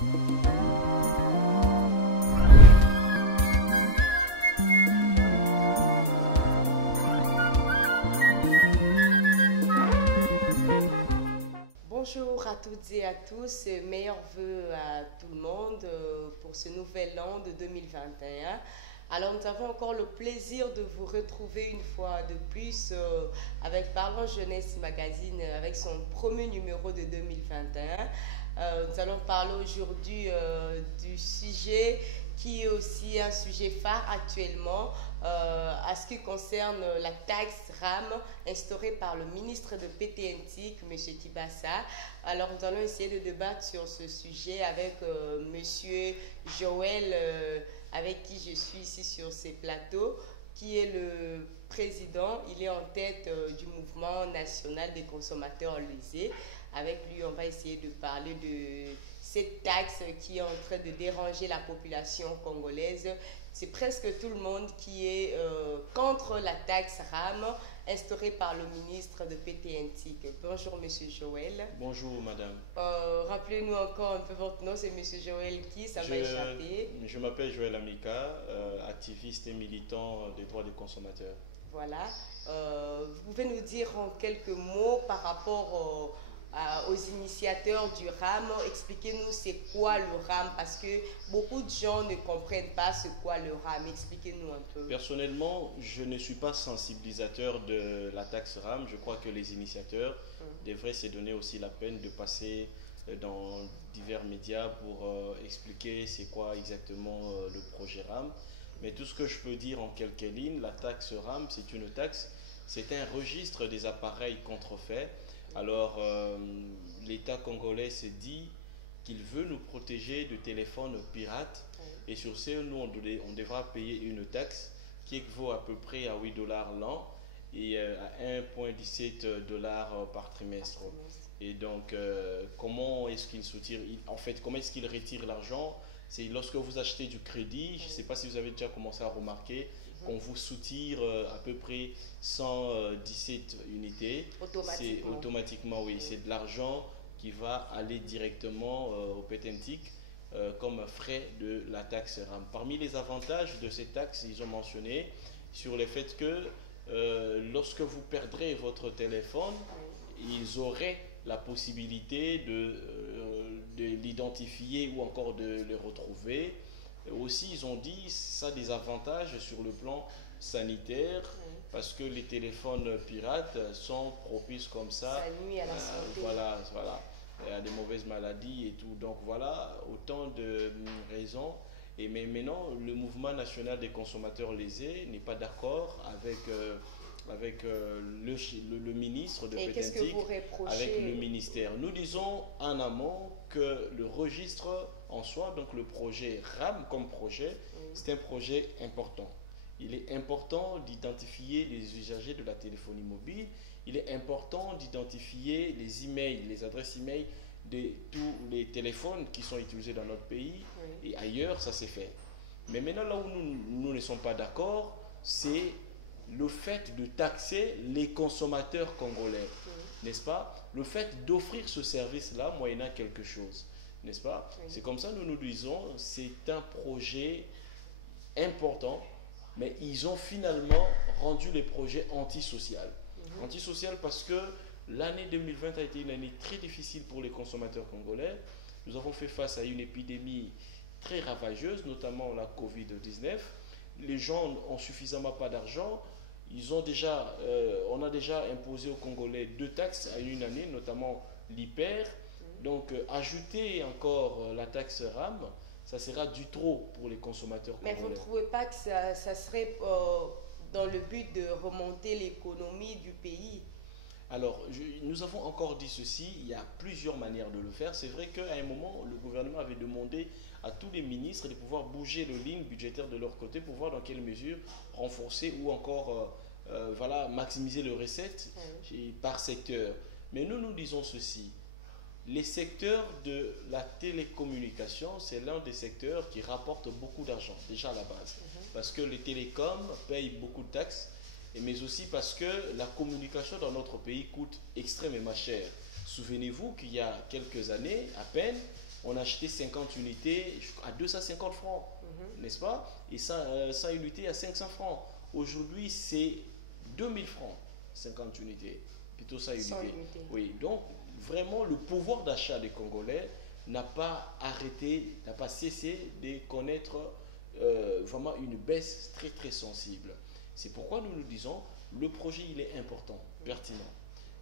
Bonjour à toutes et à tous, meilleurs vœux à tout le monde pour ce nouvel an de 2021. Alors nous avons encore le plaisir de vous retrouver une fois de plus avec Parlons Jeunesse Magazine avec son premier numéro de 2021. Nous allons parler aujourd'hui du sujet qui est aussi un sujet phare actuellement à ce qui concerne la taxe RAM instaurée par le ministre de PTNTIC, M. Tibassa. Alors nous allons essayer de débattre sur ce sujet avec M. Joël, avec qui je suis ici sur ces plateaux, qui est le président, il est en tête du mouvement national des consommateurs lésés. Avec lui, on va essayer de parler de cette taxe qui est en train de déranger la population congolaise. C'est presque tout le monde qui est contre la taxe RAM instaurée par le ministre de PTNTIC. Bonjour, Monsieur Joël. Bonjour, madame. Rappelez-nous encore un peu votre nom, c'est Monsieur Joël qui, ça m'a échappé. Je m'appelle Joël Amika, activiste et militant des droits des consommateurs. Voilà. Vous pouvez nous dire en quelques mots par rapport aux initiateurs du RAM, expliquez-nous c'est quoi le RAM, parce que beaucoup de gens ne comprennent pas ce qu'est le RAM. Expliquez-nous un peu. Personnellement, je ne suis pas sensibilisateur de la taxe RAM. Je crois que les initiateurs devraient se donner aussi la peine de passer dans divers médias pour expliquer c'est quoi exactement le projet RAM. Mais tout ce que je peux dire en quelques lignes, la taxe RAM, c'est une taxe, c'est un registre des appareils contrefaits. Alors, l'État congolais s'est dit qu'il veut nous protéger de téléphones pirates. Et sur ce, nous, on devra payer une taxe qui équivaut à peu près à 8 dollars l'an et à 1,17 dollars par trimestre. Et donc, comment est-ce qu'il soutire, en fait, comment est-ce qu'il retire l'argent? C'est lorsque vous achetez du crédit, je ne sais pas si vous avez déjà commencé à remarquer, qu'on vous soutire à peu près 117 unités. Automatiquement, oui. C'est de l'argent qui va aller directement au PTNTIC comme frais de la taxe RAM. Parmi les avantages de cette taxe, ils ont mentionné sur le fait que lorsque vous perdrez votre téléphone, ils auraient la possibilité de l'identifier ou encore de le retrouver. Aussi, ils ont dit ça a des avantages sur le plan sanitaire parce que les téléphones pirates sont propices comme ça. Ça nuit à la santé. Voilà, à des mauvaises maladies et tout. Donc voilà, autant de raisons. Et mais maintenant, le mouvement national des consommateurs lésés n'est pas d'accord avec le ministre de PTNTIC, avec le ministère. Nous disons en amont que le registre en soi, donc le projet RAM comme projet, c'est un projet important. Il est important d'identifier les usagers de la téléphonie mobile. Il est important d'identifier les emails, les adresses email de tous les téléphones qui sont utilisés dans notre pays et ailleurs, ça s'est fait. Mais maintenant, là où nous ne sommes pas d'accord, c'est le fait de taxer les consommateurs congolais, n'est-ce pas? Le fait d'offrir ce service-là moyennant quelque chose, n'est-ce pas? C'est comme ça que nous disons, c'est un projet important, mais ils ont finalement rendu les projets antisocial. Antisocial parce que l'année 2020 a été une année très difficile pour les consommateurs congolais. Nous avons fait face à une épidémie très ravageuse, notamment la Covid-19. Les gens n'ont suffisamment pas d'argent. On a déjà imposé aux Congolais 2 taxes à une année, notamment l'hyper. Donc, ajouter encore la taxe RAM, ça sera du trop pour les consommateurs congolais. Mais vous ne trouvez pas que ça serait dans le but de remonter l'économie du pays? Alors, nous avons encore dit ceci, il y a plusieurs manières de le faire. C'est vrai qu'à un moment, le gouvernement avait demandé à tous les ministres de pouvoir bouger les lignes budgétaires de leur côté pour voir dans quelle mesure renforcer ou encore maximiser les recettes par secteur. Mais nous disons ceci, les secteurs de la télécommunication, c'est l'un des secteurs qui rapporte beaucoup d'argent, déjà à la base. Parce que les télécoms payent beaucoup de taxes, mais aussi parce que la communication dans notre pays coûte extrêmement cher. Souvenez-vous qu'il y a quelques années, à peine, on achetait 50 unités à 250 francs, n'est-ce pas? Et 100 unités à 500 francs. Aujourd'hui, c'est 2000 francs, 50 unités, plutôt 100 unités. Oui, donc vraiment, le pouvoir d'achat des Congolais n'a pas arrêté, n'a pas cessé de connaître vraiment une baisse très très sensible. C'est pourquoi nous nous disons, le projet il est important, pertinent.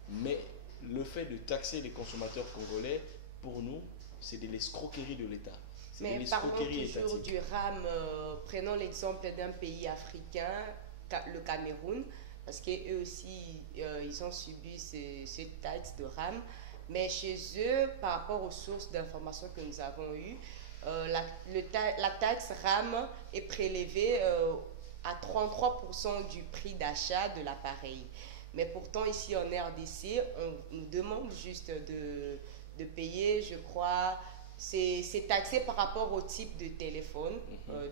Mais le fait de taxer les consommateurs congolais, pour nous, c'est de l'escroquerie de l'État. Mais parlons toujours du RAM. Prenons l'exemple d'un pays africain, le Cameroun, parce qu'eux aussi, ils ont subi cette taxe de RAM. Mais chez eux, par rapport aux sources d'informations que nous avons eues, la taxe RAM est prélevée à 33% du prix d'achat de l'appareil. Mais pourtant, ici en RDC, on nous demande juste de payer, je crois, c'est taxé par rapport au type de téléphone,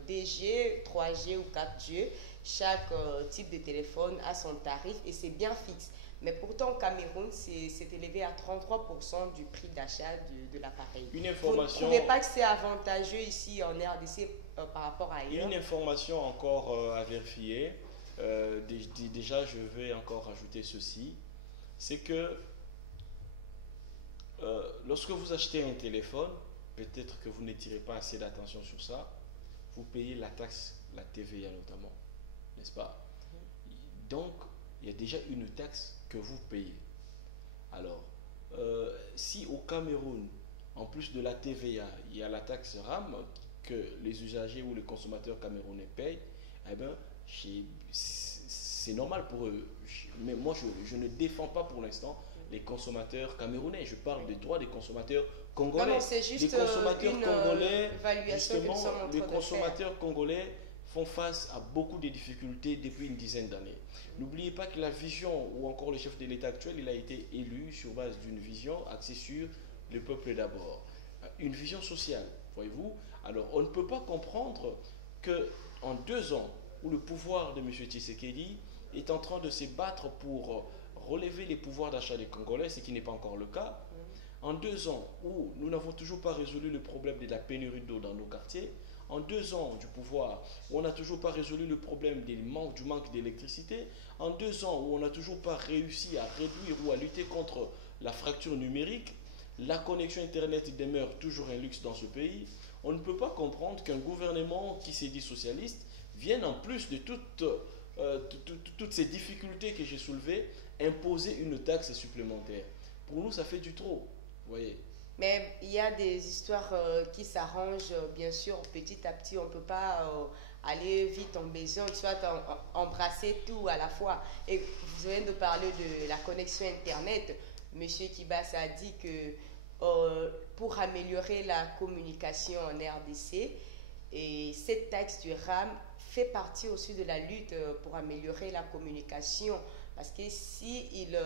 2G, 3G ou 4G. Chaque type de téléphone a son tarif et c'est bien fixe. Mais pourtant, au Cameroun, c'est élevé à 33% du prix d'achat de l'appareil. Vous ne trouvez pas que c'est avantageux ici en RDC par rapport à ailleurs? Une information encore à vérifier. Déjà, je vais encore ajouter ceci. C'est que lorsque vous achetez un téléphone, peut-être que vous ne tirez pas assez d'attention sur ça, vous payez la taxe, la TVA notamment, n'est-ce pas? Donc, il y a déjà une taxe que vous payez. Alors, si au Cameroun, en plus de la TVA, il y a la taxe RAM que les usagers ou les consommateurs camerounais payent, eh bien, c'est normal pour eux. Mais moi, je ne défends pas pour l'instant les consommateurs camerounais. Je parle des droits des consommateurs congolais. Non, c'est juste les consommateurs congolais, évaluation justement, que nous sommes en train les de consommateurs faire. congolais font face à beaucoup de difficultés depuis une dizaine d'années. N'oubliez pas que la vision, ou encore le chef de l'État actuel, il a été élu sur base d'une vision axée sur le peuple d'abord. Une vision sociale, voyez-vous. Alors, on ne peut pas comprendre qu'en 2 ans, où le pouvoir de M. Tshisekedi est en train de se battre pour relever les pouvoirs d'achat des Congolais, ce qui n'est pas encore le cas, en 2 ans où nous n'avons toujours pas résolu le problème de la pénurie d'eau dans nos quartiers, en 2 ans du pouvoir où on n'a toujours pas résolu le problème du manque d'électricité, en 2 ans où on n'a toujours pas réussi à réduire ou à lutter contre la fracture numérique, la connexion Internet demeure toujours un luxe dans ce pays, on ne peut pas comprendre qu'un gouvernement qui s'est dit socialiste vienne en plus de toutes ces difficultés que j'ai soulevées, imposer une taxe supplémentaire. Pour nous, ça fait du trop, vous voyez. Mais il y a des histoires qui s'arrangent, bien sûr, petit à petit. On ne peut pas aller vite en besoin, soit embrasser tout à la fois. Et vous venez de parler de la connexion Internet. Monsieur Kibas a dit que pour améliorer la communication en RDC, et cette taxe du RAM fait partie aussi de la lutte pour améliorer la communication. Parce que si il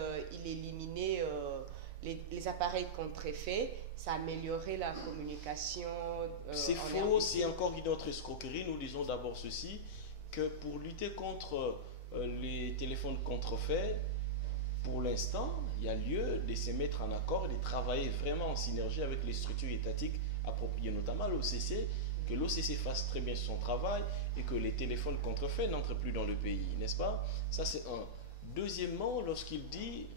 éliminait les appareils contrefaits, ça améliorerait la communication. C'est faux, c'est encore une autre escroquerie. Nous disons d'abord ceci, que pour lutter contre les téléphones contrefaits, pour l'instant, il y a lieu de se mettre en accord et de travailler vraiment en synergie avec les structures étatiques appropriées, notamment l'OCC, que l'OCC fasse très bien son travail et que les téléphones contrefaits n'entrent plus dans le pays, n'est-ce pas? Ça, c'est un. Deuxièmement, lorsqu'il dit,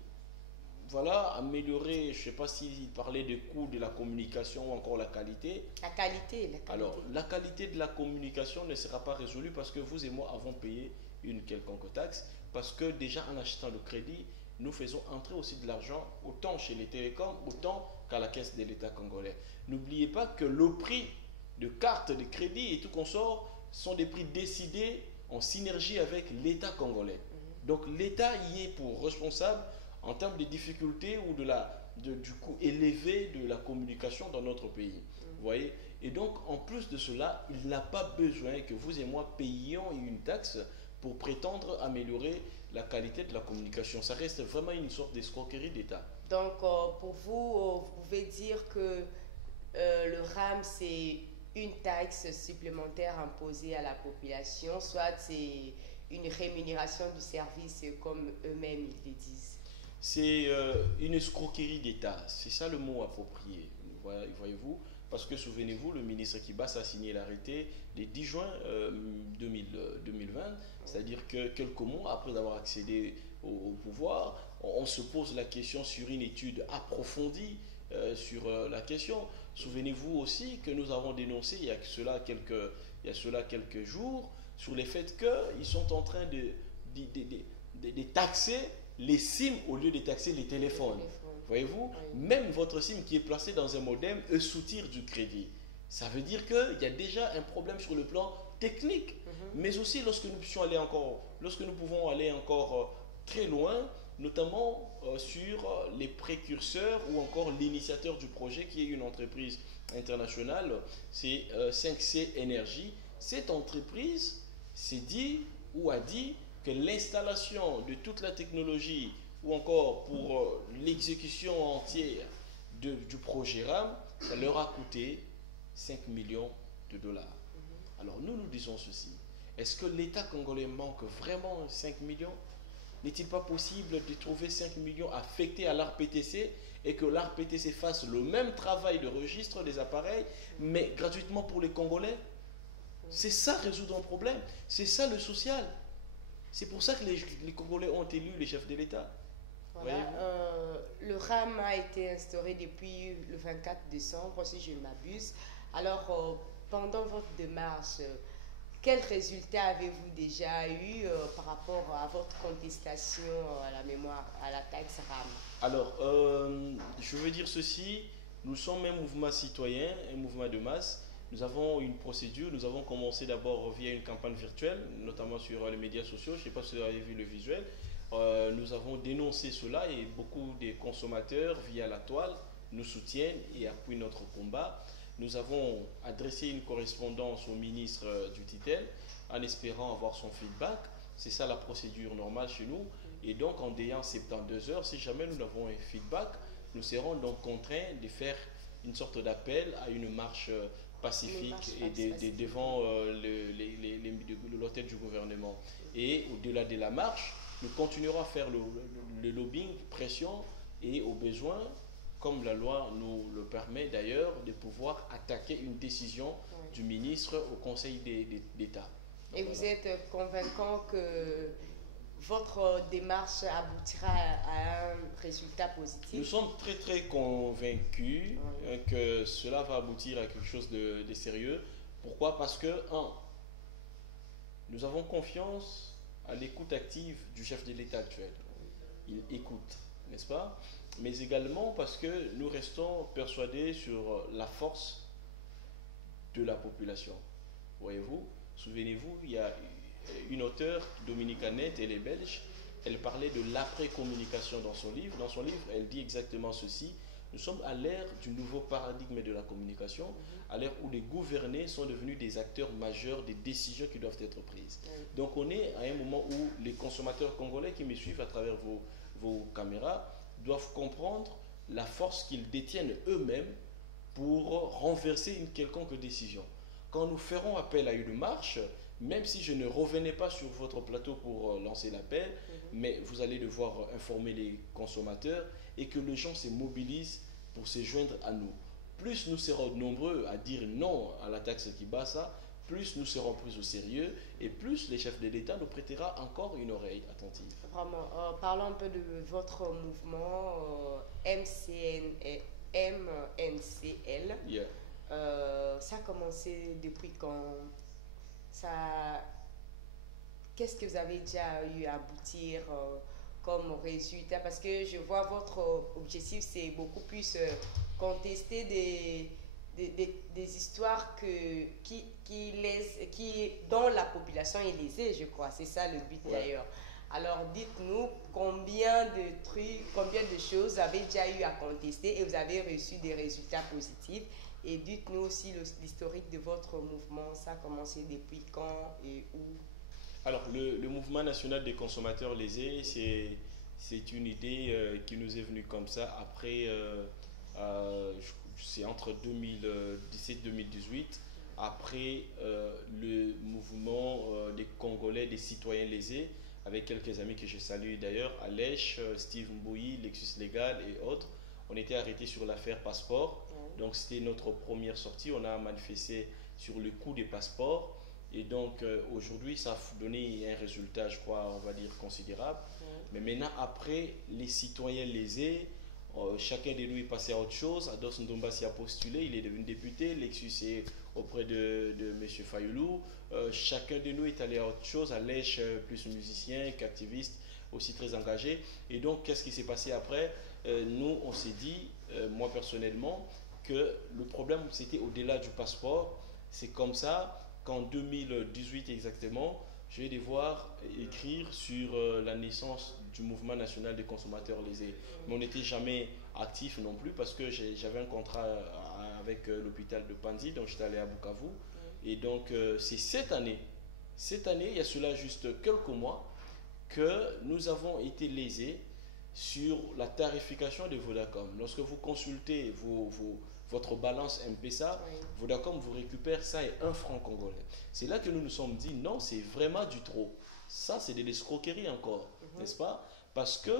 voilà, améliorer, je ne sais pas s'il parlait des coûts de la communication ou encore la qualité. La qualité. Alors, la qualité de la communication ne sera pas résolue parce que vous et moi avons payé une quelconque taxe, parce que déjà en achetant le crédit, nous faisons entrer aussi de l'argent autant chez les télécoms, autant qu'à la caisse de l'État congolais. N'oubliez pas que le prix de cartes de crédit et tout consort sont des prix décidés en synergie avec l'État congolais. Donc l'État y est pour responsable en termes de difficultés ou du coût élevé de la communication dans notre pays. Vous voyez? Et donc en plus de cela, il n'a pas besoin que vous et moi payions une taxe pour prétendre améliorer la qualité de la communication. Ça reste vraiment une sorte d'escroquerie d'État. Donc pour vous, vous pouvez dire que le RAM, c'est une taxe supplémentaire imposée à la population, soit c'est une rémunération du service comme eux-mêmes ils le disent. C'est une escroquerie d'État, c'est ça le mot approprié, voyez-vous, parce que souvenez-vous, le ministre Kibas a signé l'arrêté le 10 juin 2020, c'est-à-dire que quelques mois après avoir accédé au pouvoir, on se pose la question sur une étude approfondie sur la question. Souvenez-vous aussi que nous avons dénoncé il y a cela quelques jours sur le fait qu'ils sont en train de taxer les SIM au lieu de taxer les téléphones. Voyez-vous, oui. Même votre SIM qui est placé dans un modem soutire du crédit. Ça veut dire qu'il y a déjà un problème sur le plan technique. Mais aussi lorsque nous pouvons aller encore très loin, notamment sur les précurseurs ou encore l'initiateur du projet qui est une entreprise internationale, c'est 5C Énergie. Cette entreprise s'est dit ou a dit que l'installation de toute la technologie ou encore pour l'exécution entière du projet RAM, ça leur a coûté 5 millions de dollars. Alors nous disons ceci. Est-ce que l'État congolais manque vraiment 5 millions? N'est-il pas possible de trouver 5 millions affectés à l'ARPTC et que l'ARPTC fasse le même travail de registre des appareils, mais gratuitement pour les Congolais? C'est ça résoudre un problème. C'est ça le social. C'est pour ça que les Congolais ont élu les chefs de l'État. Voilà, le RAM a été instauré depuis le 24 décembre, si je ne m'abuse. Alors, pendant votre démarche, quels résultats avez-vous déjà eu par rapport à votre contestation à la taxe RAM? Alors, je veux dire ceci, nous sommes un mouvement citoyen, un mouvement de masse. Nous avons une procédure, nous avons commencé d'abord via une campagne virtuelle, notamment sur les médias sociaux, je ne sais pas si vous avez vu le visuel. Nous avons dénoncé cela et beaucoup de consommateurs via la toile nous soutiennent et appuient notre combat. Nous avons adressé une correspondance au ministre du Titel en espérant avoir son feedback. C'est ça la procédure normale chez nous. Et donc en ayant 72 heures, si jamais nous avons un feedback, nous serons donc contraints de faire une sorte d'appel à une marche pacifique devant l'hôtel du gouvernement. Et au-delà de la marche, nous continuerons à faire le lobbying, pression et au besoin, comme la loi nous le permet d'ailleurs, de pouvoir attaquer une décision du ministre au Conseil d'État. Et vous êtes convaincant que votre démarche aboutira à un résultat positif? Nous sommes très très convaincus que cela va aboutir à quelque chose de sérieux. Pourquoi? Parce que, nous avons confiance à l'écoute active du chef de l'État actuel. Il écoute, n'est-ce pas? Mais également parce que nous restons persuadés sur la force de la population. Voyez-vous, souvenez-vous, il y a une auteure, Dominique Annette, elle est belge, elle parlait de l'après-communication dans son livre. Dans son livre, elle dit exactement ceci. Nous sommes à l'ère du nouveau paradigme de la communication, à l'ère où les gouvernés sont devenus des acteurs majeurs des décisions qui doivent être prises. Donc on est à un moment où les consommateurs congolais qui me suivent à travers vos caméras doivent comprendre la force qu'ils détiennent eux-mêmes pour renverser une quelconque décision. Quand nous ferons appel à une marche, même si je ne revenais pas sur votre plateau pour lancer l'appel, mais vous allez devoir informer les consommateurs et que les gens se mobilisent pour se joindre à nous. Plus nous serons nombreux à dire non à la taxe Kibasa, plus nous serons pris au sérieux et plus les chefs de l'État nous prêtera encore une oreille attentive. Vraiment, parlons un peu de votre mouvement MNCL. Yeah. Ça a commencé depuis quand? Qu'est-ce que vous avez déjà eu à aboutir comme résultat? Parce que je vois votre objectif, c'est beaucoup plus contester des histoires dont la population est lésée, je crois. C'est ça le but d'ailleurs. Alors dites-nous combien de choses vous avez déjà eu à contester et vous avez reçu des résultats positifs. Et dites-nous aussi l'historique de votre mouvement. Ça a commencé depuis quand et où? Alors, le mouvement national des consommateurs lésés, c'est une idée qui nous est venue comme ça après, c'est entre 2017-2018, après le mouvement des Congolais, des citoyens lésés, avec quelques amis que je salue d'ailleurs, Alèche, Steve Mbouyi, Lexus Légal et autres. on était arrêté sur l'affaire passeport. Ouais. Donc c'était notre première sortie. On a manifesté sur le coût des passeports. Et donc aujourd'hui, ça a donné un résultat, je crois, on va dire considérable. Ouais. Mais maintenant, après, les citoyens lésés, chacun de nous est passé à autre chose. Ados Ndomba s'y a postulé, il est devenu député. Lexus est auprès de M. Fayoulou. Chacun de nous est allé à autre chose. Alèche, plus musicien qu'activiste, aussi très engagé. Et donc, qu'est-ce qui s'est passé après? Nous, on s'est dit, moi personnellement, que le problème, c'était au-delà du passeport. C'est comme ça qu'en 2018 exactement, je vais devoir écrire sur la naissance du mouvement national des consommateurs lésés. Mais on n'était jamais actif non plus parce que j'avais un contrat avec l'hôpital de Panzi, donc j'étais allé à Bukavu. Et donc c'est cette année, il y a cela juste quelques mois, que nous avons été lésés sur la tarification de Vodacom. Lorsque vous consultez votre balance M-Pesa, Oui. Vodacom vous récupère ça et 1 franc congolais. C'est là que nous nous sommes dit, non, c'est vraiment du trop. Ça, c'est de l'escroquerie encore, n'est-ce pas? Parce que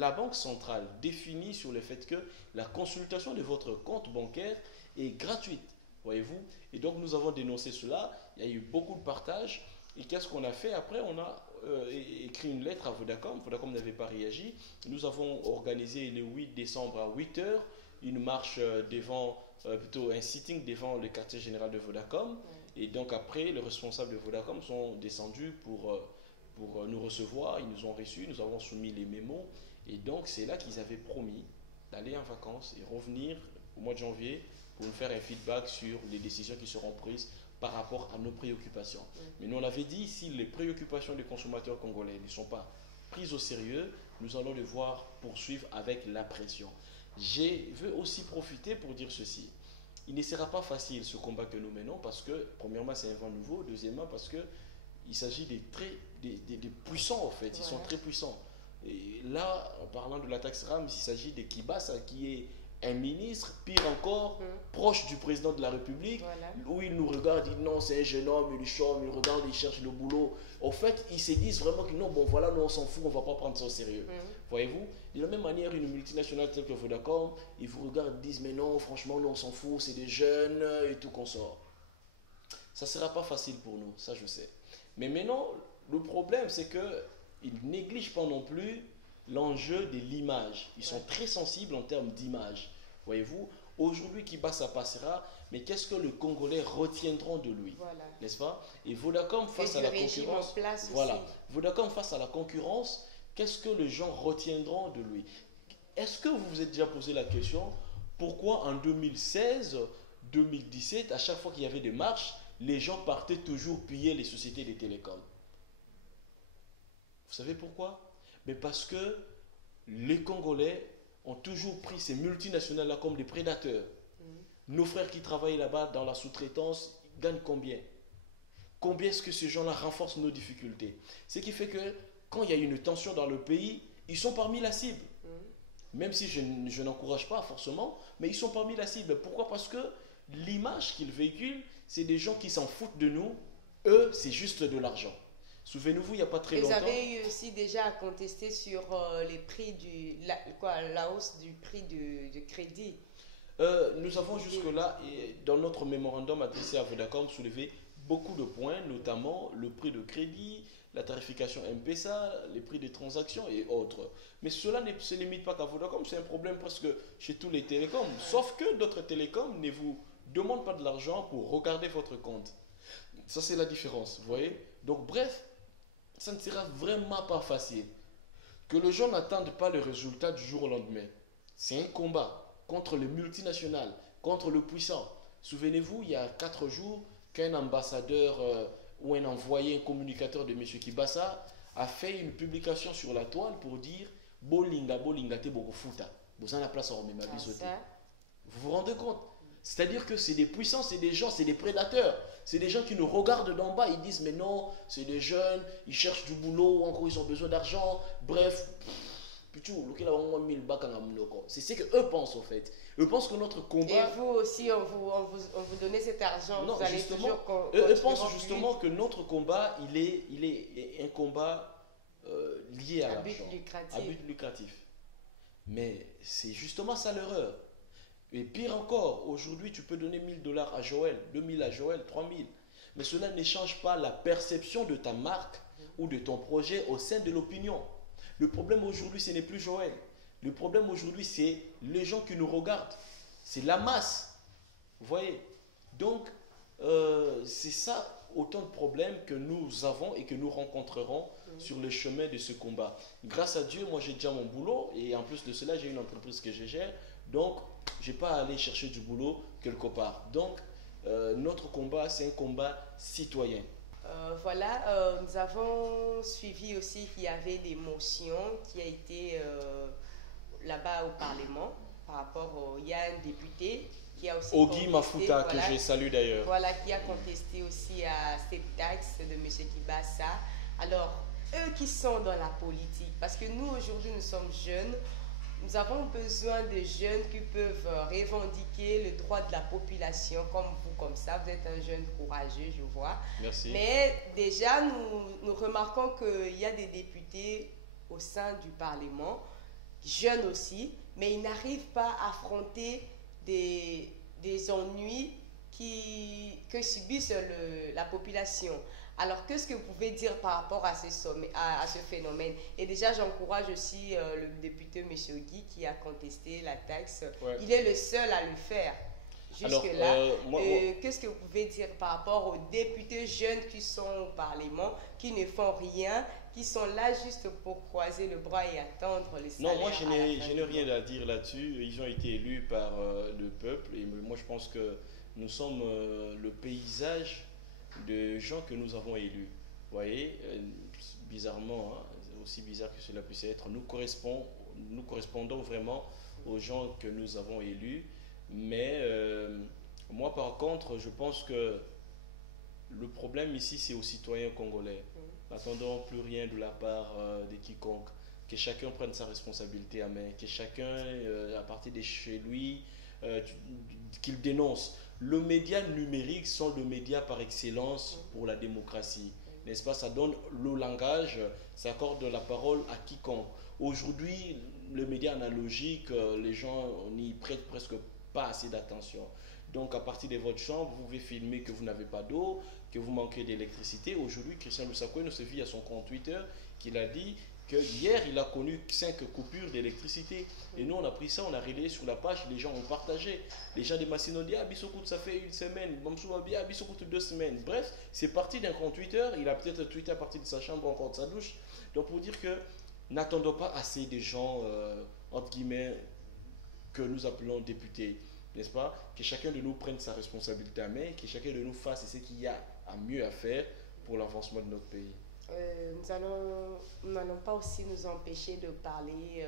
la Banque centrale définit sur le fait que la consultation de votre compte bancaire est gratuite, voyez-vous? Et donc, nous avons dénoncé cela. Il y a eu beaucoup de partages. Et qu'est-ce qu'on a fait? Après, on a écrit une lettre à Vodacom. Vodacom n'avait pas réagi. Nous avons organisé le 8 décembre à 8 h une marche devant, plutôt un sitting devant le quartier général de Vodacom. Et donc après, les responsables de Vodacom sont descendus pour nous recevoir. Ils nous ont reçus, nous avons soumis les mémos. Et donc c'est là qu'ils avaient promis d'aller en vacances et revenir au mois de janvier pour nous faire un feedback sur les décisions qui seront prises par rapport à nos préoccupations. Mais nous on avait dit, si les préoccupations des consommateurs congolais ne sont pas prises au sérieux, nous allons devoir poursuivre avec la pression. Je veux aussi profiter pour dire ceci. Il ne sera pas facile ce combat que nous menons parce que, premièrement, c'est un vent nouveau. Deuxièmement, parce qu'il s'agit des puissants, en fait. Ils sont très puissants. Et là, en parlant de la taxe RAM, il s'agit de Kibasa, qui est un ministre, pire encore, proche du président de la République, où il nous regarde, il dit non, c'est un jeune homme, il chôme, il regarde, il cherche le boulot. En fait, ils se disent vraiment que non, bon voilà, nous on s'en fout, on ne va pas prendre ça au sérieux. Voyez-vous? De la même manière, une multinationale telle que Vodacom, ils vous regardent, ils disent mais non, franchement, nous on s'en fout, c'est des jeunes et tout qu'on sort. Ça ne sera pas facile pour nous, ça je sais. Mais maintenant, le problème, c'est qu'ils ne négligent pas non plus l'enjeu de l'image. Ils sont très sensibles en termes d'image. Voyez-vous, aujourd'hui, Kibasa passera, mais qu'est-ce que les Congolais retiendront de lui? N'est-ce pas? Et Vodacom face à la concurrence. Vodacom face à la concurrence, qu'est-ce que les gens retiendront de lui? Est-ce que vous vous êtes déjà posé la question, pourquoi en 2016, 2017, à chaque fois qu'il y avait des marches, les gens partaient toujours piller les sociétés des télécoms? Vous savez pourquoi? Mais parce que les Congolais ont toujours pris ces multinationales-là comme des prédateurs. Nos frères qui travaillent là-bas dans la sous-traitance gagnent combien? Combien est-ce que ces gens-là renforcent nos difficultés? Ce qui fait que quand il y a une tension dans le pays, ils sont parmi la cible. Même si je n'encourage pas forcément, mais ils sont parmi la cible. Pourquoi? Parce que l'image qu'ils véhiculent, c'est des gens qui s'en foutent de nous. Eux, c'est juste de l'argent. Souvenez-vous, il n'y a pas très longtemps. Vous avez eu aussi déjà à contester sur les prix la hausse du prix du crédit. Nous avons jusque-là, dans notre mémorandum adressé à Vodacom, soulevé beaucoup de points, notamment le prix de crédit, la tarification M-Pesa, les prix des transactions et autres. Mais cela ne se limite pas qu'à Vodacom, c'est un problème presque chez tous les télécoms. Sauf que d'autres télécoms ne vous demandent pas de l'argent pour regarder votre compte. Ça, c'est la différence, vous voyez? Donc, bref, ça ne sera vraiment pas facile. Que les gens n'attendent pas le résultat du jour au lendemain. C'est un combat contre les multinationales, contre le puissant. Souvenez-vous, il y a 4 jours, qu'un ambassadeur ou un envoyé, un communicateur de M. Kibasa a fait une publication sur la toile pour dire « Bolinga, bolinga te bokofuta ». Vous avez la place à remettre ma bisoté. Vous vous rendez compte? C'est-à-dire que c'est des puissants, c'est des gens, c'est des prédateurs. C'est des gens qui nous regardent d'en bas, ils disent mais non, c'est des jeunes, ils cherchent du boulot, encore ils ont besoin d'argent. Bref, c'est ce qu'eux pensent en fait. Eux pensent que notre combat... Et vous aussi, on vous donnait cet argent. Non, vous allez justement, toujours eux pensent justement que notre combat, il est un combat lié à l'argent, à but lucratif. Mais c'est justement ça l'erreur. Et pire encore, aujourd'hui, tu peux donner 1000 $ à Joël, 2000 à Joël, 3000. Mais cela ne change pas la perception de ta marque ou de ton projet au sein de l'opinion. Le problème aujourd'hui, ce n'est plus Joël. Le problème aujourd'hui, c'est les gens qui nous regardent. C'est la masse. Vous voyez? Donc, c'est ça autant de problèmes que nous avons et que nous rencontrerons sur le chemin de ce combat. Grâce à Dieu, moi j'ai déjà mon boulot et en plus de cela, j'ai une entreprise que je gère. Donc, je n'ai pas à aller chercher du boulot quelque part. Donc, notre combat, c'est un combat citoyen. Voilà, nous avons suivi aussi qu'il y avait des motions qui a été là-bas au Parlement par rapport il y a un député qui a aussi Ogi Mafuta, voilà, que je salue d'ailleurs. Voilà, qui a contesté aussi à cette taxe de M. Kibasa. Alors, eux qui sont dans la politique, parce que nous aujourd'hui nous sommes jeunes, nous avons besoin de jeunes qui peuvent revendiquer le droit de la population, comme vous, comme ça. Vous êtes un jeune courageux, je vois. Merci. Mais déjà, nous remarquons qu'il y a des députés au sein du Parlement, jeunes aussi, mais ils n'arrivent pas à affronter des ennuis que subissent la population. Alors, qu'est-ce que vous pouvez dire par rapport à ce phénomène? Et déjà, j'encourage aussi le député M. Guy qui a contesté la taxe. Ouais. Il est le seul à le faire. Jusque-là, qu'est-ce que vous pouvez dire par rapport aux députés jeunes qui sont au Parlement, qui ne font rien, qui sont là juste pour croiser le bras et attendre les salaires? Non, moi je n'ai rien à dire là-dessus. Ils ont été élus par le peuple et moi je pense que nous sommes le paysage de gens que nous avons élus. Vous voyez, bizarrement, hein, aussi bizarre que cela puisse être, nous correspondons vraiment aux gens que nous avons élus. Mais moi, par contre, je pense que le problème ici, c'est aux citoyens congolais. N'attendons plus rien de la part de quiconque. Que chacun prenne sa responsabilité à main. Que chacun, à partir de chez lui, qu'il dénonce. Le média numérique sont le média par excellence pour la démocratie. N'est-ce pas? Ça donne le langage, ça accorde la parole à quiconque. Aujourd'hui, le média analogique, les gens n'y prêtent presque pas assez d'attention. Donc, à partir de votre chambre, vous pouvez filmer que vous n'avez pas d'eau, que vous manquez d'électricité. Aujourd'hui, Christian Lusakwe nous suffit à son compte Twitter qu'il a dit que hier, il a connu 5 coupures d'électricité. Et nous, on a pris ça, on a relayé sur la page, les gens ont partagé. Les gens de Massine ont dit, ah, Bissokout, ça fait 1 semaine. Bamsou a dit, ah, Bissokout, 2 semaines. Bref, c'est parti d'un compte Twitter. Il a peut-être tweeté à partir de sa chambre, encore de sa douche. Donc, pour dire que n'attendons pas assez de gens, entre guillemets, que nous appelons députés. N'est-ce pas? Que chacun de nous prenne sa responsabilité à main, que chacun de nous fasse ce qu'il y a à mieux à faire pour l'avancement de notre pays. Nous n'allons pas aussi nous empêcher de parler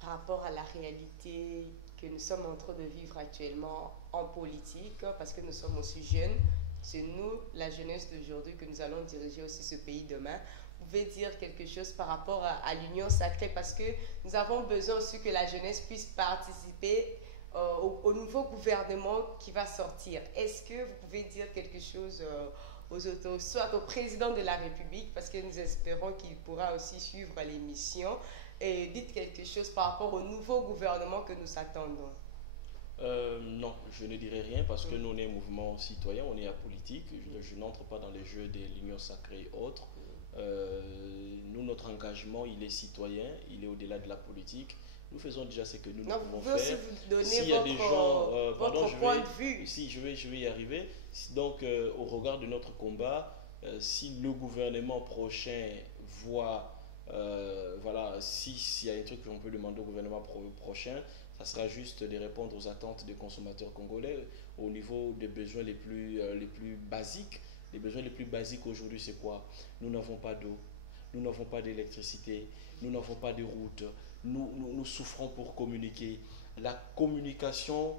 par rapport à la réalité que nous sommes en train de vivre actuellement en politique, parce que nous sommes aussi jeunes. C'est nous, la jeunesse d'aujourd'hui, que nous allons diriger aussi ce pays demain. Vous pouvez dire quelque chose par rapport à l'Union sacrée, parce que nous avons besoin aussi que la jeunesse puisse participer au nouveau gouvernement qui va sortir. Est-ce que vous pouvez dire quelque chose soit au président de la République, parce que nous espérons qu'il pourra aussi suivre l'émission, et dites quelque chose par rapport au nouveau gouvernement que nous attendons? Non, je ne dirai rien parce que nous, on est un mouvement citoyen, on est apolitique. Je n'entre pas dans les jeux de l'Union sacrée et autres. Nous, notre engagement, il est citoyen, il est au-delà de la politique. Nous faisons déjà ce que nous pouvons faire. Aussi vous donner votre point de vue. Si, je vais y arriver. Donc, au regard de notre combat, si le gouvernement prochain voit, voilà, s'il y a un truc qu'on peut demander au gouvernement prochain, ça sera juste de répondre aux attentes des consommateurs congolais au niveau des besoins les plus basiques. Les besoins les plus basiques aujourd'hui, c'est quoi? Nous n'avons pas d'eau, nous n'avons pas d'électricité, nous n'avons pas de route. Nous souffrons pour communiquer. La communication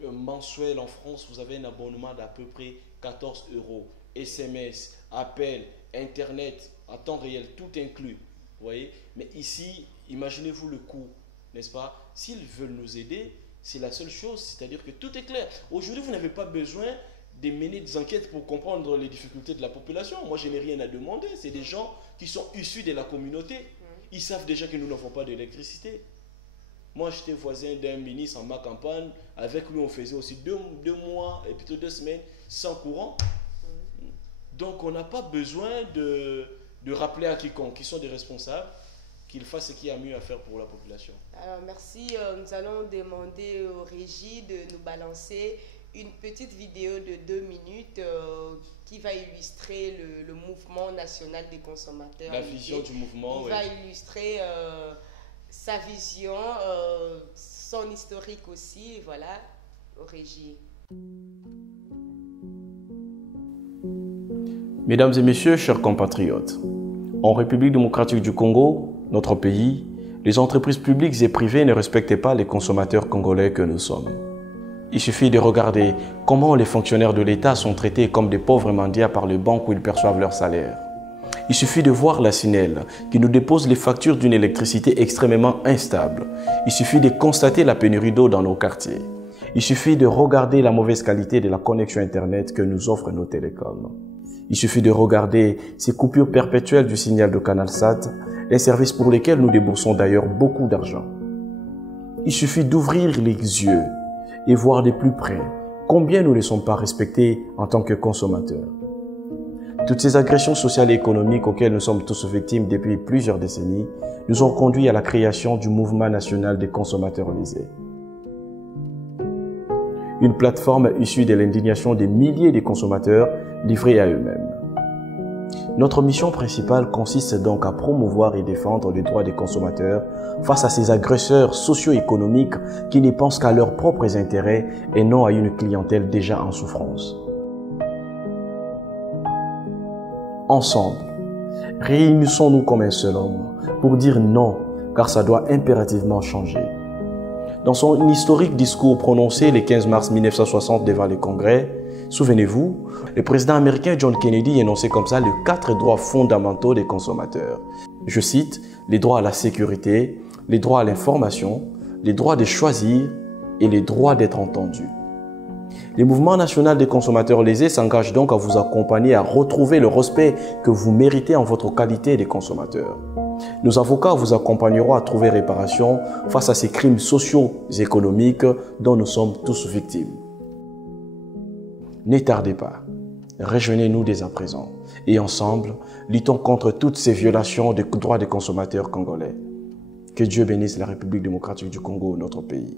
mensuelle en France, vous avez un abonnement d'à peu près 14 €. SMS, appel, Internet, à temps réel, tout inclus. Vous voyez? Mais ici, imaginez-vous le coût, n'est-ce pas? S'ils veulent nous aider, c'est la seule chose, c'est-à-dire que tout est clair. Aujourd'hui, vous n'avez pas besoin de mener des enquêtes pour comprendre les difficultés de la population. Moi, je n'ai rien à demander. C'est des gens qui sont issus de la communauté. Ils savent déjà que nous n'avons pas d'électricité. Moi, j'étais voisin d'un ministre en ma campagne. Avec lui, on faisait aussi deux mois et plutôt 2 semaines sans courant. Donc, on n'a pas besoin de rappeler à quiconque, qui sont des responsables, qu'ils fassent ce qu'il y a mieux à faire pour la population. Alors, merci. Nous allons demander aux régies de nous balancer une petite vidéo de 2 minutes qui va illustrer le mouvement national des consommateurs. La vision du mouvement, Il va illustrer sa vision, son historique aussi, voilà, aux régies. Mesdames et messieurs, chers compatriotes, en République démocratique du Congo, notre pays, les entreprises publiques et privées ne respectaient pas les consommateurs congolais que nous sommes. Il suffit de regarder comment les fonctionnaires de l'État sont traités comme des pauvres mendiants par les banques où ils perçoivent leur salaire. Il suffit de voir la SINEL qui nous dépose les factures d'une électricité extrêmement instable. Il suffit de constater la pénurie d'eau dans nos quartiers. Il suffit de regarder la mauvaise qualité de la connexion Internet que nous offrent nos télécoms. Il suffit de regarder ces coupures perpétuelles du signal de CanalSat, les services pour lesquels nous déboursons d'ailleurs beaucoup d'argent. Il suffit d'ouvrir les yeux et voir de plus près combien nous ne sommes pas respectés en tant que consommateurs. Toutes ces agressions sociales et économiques auxquelles nous sommes tous victimes depuis plusieurs décennies nous ont conduit à la création du Mouvement national des consommateurs lésés. Une plateforme issue de l'indignation des milliers de consommateurs livrés à eux-mêmes. Notre mission principale consiste donc à promouvoir et défendre les droits des consommateurs face à ces agresseurs socio-économiques qui ne pensent qu'à leurs propres intérêts et non à une clientèle déjà en souffrance. Ensemble, réunissons-nous comme un seul homme pour dire non, car ça doit impérativement changer. Dans son historique discours prononcé le 15 mars 1960 devant le Congrès, souvenez-vous, le président américain John Kennedy énonçait comme ça les 4 droits fondamentaux des consommateurs. Je cite, les droits à la sécurité, les droits à l'information, les droits de choisir et les droits d'être entendus. Le Mouvement national des consommateurs lésés s'engage donc à vous accompagner à retrouver le respect que vous méritez en votre qualité de consommateur. Nos avocats vous accompagneront à trouver réparation face à ces crimes sociaux et économiques dont nous sommes tous victimes. Ne tardez pas, rejoignez-nous dès à présent et ensemble, luttons contre toutes ces violations des droits des consommateurs congolais. Que Dieu bénisse la République démocratique du Congo, notre pays.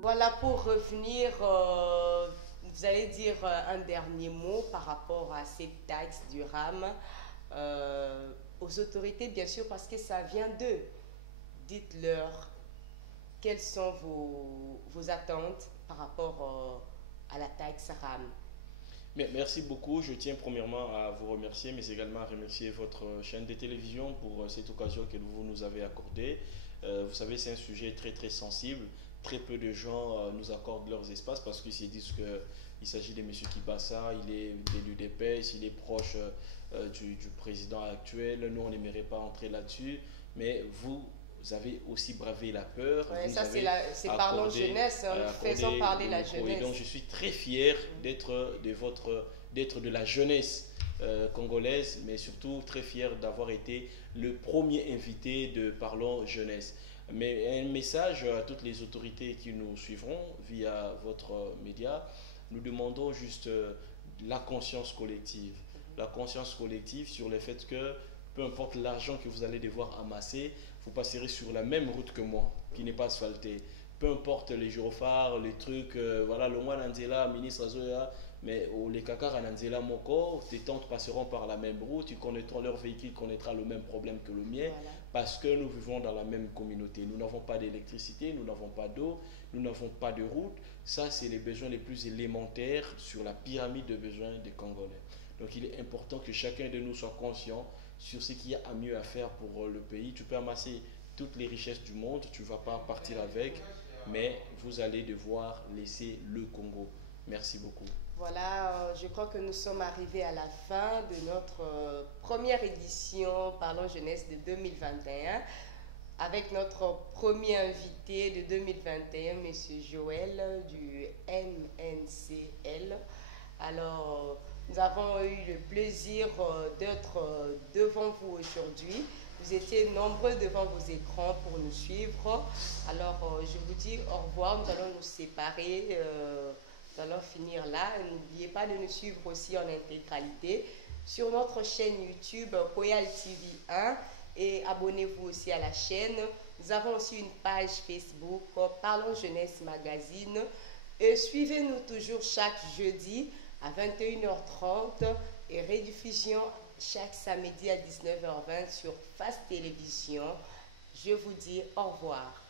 Voilà, pour revenir, vous allez dire un dernier mot par rapport à cette taxe du RAM aux autorités, bien sûr, parce que ça vient d'eux. Dites-leur quelles sont vos attentes par rapport à la taxe RAM. Merci beaucoup. Je tiens premièrement à vous remercier, mais également à remercier votre chaîne de télévision pour cette occasion que vous nous avez accordée. Vous savez, c'est un sujet très très sensible. Très peu de gens nous accordent leurs espaces parce qu'ils se disent qu'il s'agit de M. Kibassa, il est de l'UDPS, il est proche du président actuel. Nous, on n'aimerait pas entrer là-dessus, mais vous avez aussi bravé la peur. Ouais, ça, c'est parlons jeunesse, faisons parler la jeunesse. Et donc, je suis très fier d'être de la jeunesse congolaise, mais surtout très fier d'avoir été le premier invité de Parlons Jeunesse. Mais un message à toutes les autorités qui nous suivront via votre média, nous demandons juste la conscience collective. La conscience collective sur le fait que peu importe l'argent que vous allez devoir amasser, vous passerez sur la même route que moi, qui n'est pas asphaltée. Peu importe les gyrophares, les trucs, voilà, le mois Nanzela, ministre Azoya, mais les kakars Nanzela Moko, tes tantes passeront par la même route, ils connaîtront leur véhicule, connaîtra le même problème que le mien, voilà. Parce que nous vivons dans la même communauté. Nous n'avons pas d'électricité, nous n'avons pas d'eau, nous n'avons pas de route. Ça, c'est les besoins les plus élémentaires sur la pyramide de besoins des Congolais. Donc, il est important que chacun de nous soit conscient sur ce qu'il y a à mieux à faire pour le pays. Tu peux amasser toutes les richesses du monde, tu ne vas pas partir avec, mais vous allez devoir laisser le Congo. Merci beaucoup. Voilà, je crois que nous sommes arrivés à la fin de notre première édition Parlons Jeunesse de 2021 avec notre premier invité de 2021, M. Joël du MNCL. Alors, nous avons eu le plaisir d'être devant vous aujourd'hui Vous étiez nombreux devant vos écrans pour nous suivre. Alors, je vous dis au revoir. Nous allons nous séparer. Nous allons finir là. N'oubliez pas de nous suivre aussi en intégralité sur notre chaîne YouTube Koyal TV 1 et abonnez-vous aussi à la chaîne. Nous avons aussi une page Facebook Parlons Jeunesse Magazine et suivez-nous toujours chaque jeudi à 21h30 et rediffusion chaque samedi à 19h20 sur Face Télévision. Je vous dis au revoir.